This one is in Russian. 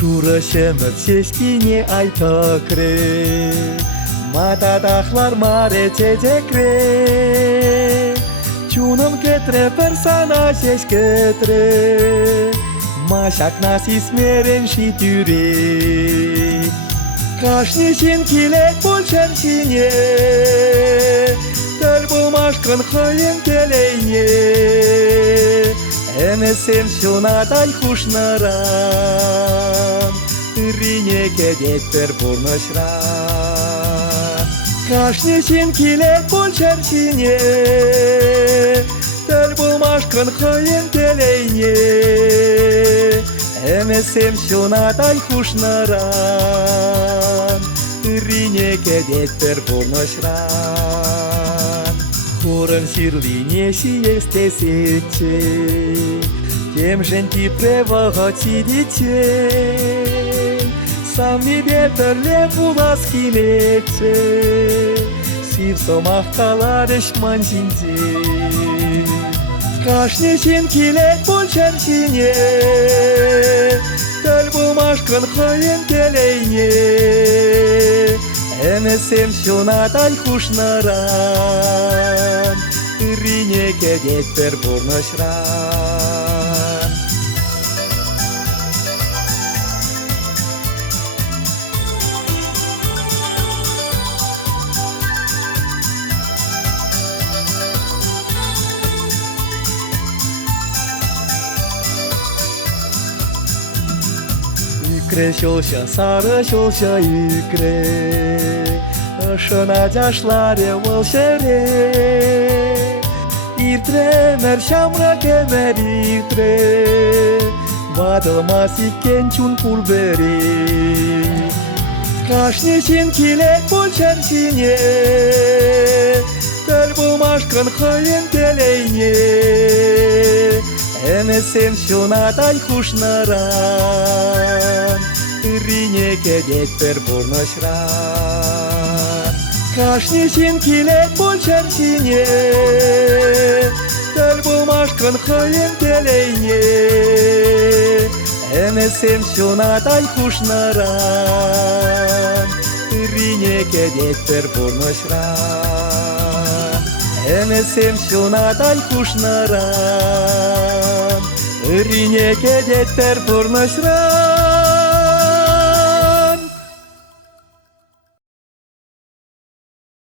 Şuraşımız seçkini aytakre Matadaklar mare çecekre Çunum ketre persona seç ketre Maşak nasis meren şitüre Kaşnişin kilek bolşen şinye Tel bulmaşkın koyun teleyne Emesem şunaday huşnaram Rine kedetler burnaşram Kaşnişin kilek bolşen şinye Tel bulmaşkın koyun teleyne Emesem şunaday huşnaram Rine kedetler burnaşram Хором сирлине сиесте сече Тем женти превагати детей Сам не ветер лепу ласки лече Сив сомах каладеш мансинте Кашнешин килек большен сине Төл бумашкын хоен телейне Emesem şunaday huşnaram Rine kedetler burnaşram Икре şolşa sarı şolşa икре Şınacaşları volşere İrtre merşamra kemer irtre Vadılmaz iken çun pulberi Kaşnişin kilek bolşen şinye Tel bulmaşkın koyun teleyne Emesem şunaday huşnaram Rine kedetler burnaşram Kaşnişin kilek bolşen şinye Tel bulmaşkın koyun teleyne Emesem şunaday huşnaram Rine kedetler burnaşram Emesem şunaday huşnaram Rine kedetler burnaşram